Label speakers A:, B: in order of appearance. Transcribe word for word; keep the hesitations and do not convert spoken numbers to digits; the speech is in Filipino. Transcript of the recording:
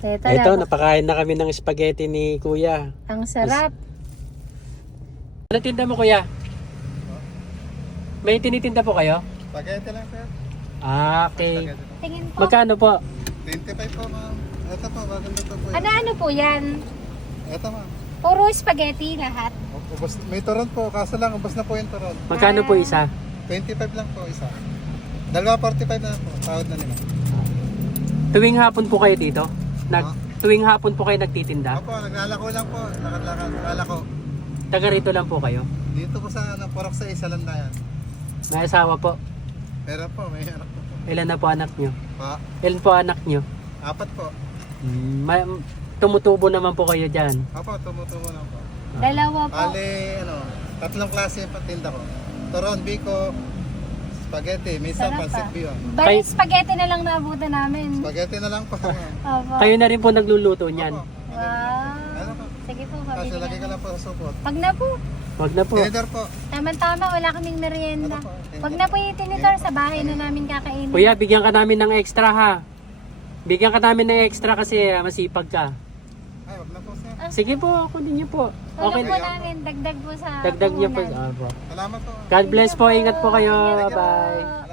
A: Ito,
B: Ito,
A: na,
B: napakain na kami ng spaghetti ni Kuya.
A: ang sarap.
B: Ano tinda mo, Kuya? May tinitinda po kayo?
C: Spaghetti lang, sir.
B: Ah, okay.
C: Spaghetti.
A: Tingin po.
B: Magkano po?
C: twenty-five po, ma'am. Ito po, bagong luto po.
A: Ano ano po yan?
C: Ito, ma'am.
A: Puro spaghetti lahat.
C: Ubos, may turon po, kaso lang, ubos na po yung turon.
B: Magkano po isa?
C: twenty-five lang po isa. Dalawa, forty-five na lang po. Tawad na nila.
B: Tuwing hapon po kayo dito? Nag,
C: Ah.
B: tuwing hapon po kayo nagtitinda?
C: Opo, naglalako lang po. Lakad-lakad, naglalako.
B: Taga rito lang po kayo?
C: Dito po sa ano, Porok sa isa lang na yan.
B: May asawa po?
C: Meron po, may anak po.
B: Ilan na po anak nyo?
C: Pa,
B: Ilan po anak nyo?
C: apat po.
B: Hmm, ma- tumutubo naman po kayo dyan.
C: Opo, tumutumo lang po.
A: Dalawa po.
C: Bali, ano, tatlong klase yung patinda ko. Turon, biko, spaghetti, minsan
A: Sarap
C: pansit
A: ah.
C: biyon.
A: Bali,
B: Kay-
A: spaghetti na lang naabutan namin.
C: Spaghetti na lang po.
A: Opo.
B: Kayo na rin po nagluluto niyan.
C: Opo.
A: Wow.
C: Ano po?
A: Sige po,
C: Kasi
A: mabili
C: lagay ka
A: na.
C: lang po sa supot.
A: Wag na po.
B: Wag na po.
C: Tinidor po.
A: Tama-tama, wala kaming merienda.
C: Ano po?
A: Wag na po yung tinitor, sa bahay na namin kakainin.
B: Kuya, bigyan ka namin ng extra ha. Bigyan ka namin ng extra kasi ah, masipag ka.
C: Ay, wag na po sir.
B: Sige po, kunin niyo po.
A: Tulong
B: Okay.
A: po namin, dagdag po sa
B: Dagdag niyo po.
A: puhunan.
B: Ah, po.
C: Salamat po.
B: God bless po. Ingat po kayo.
A: Ingat po.
B: Bye-bye.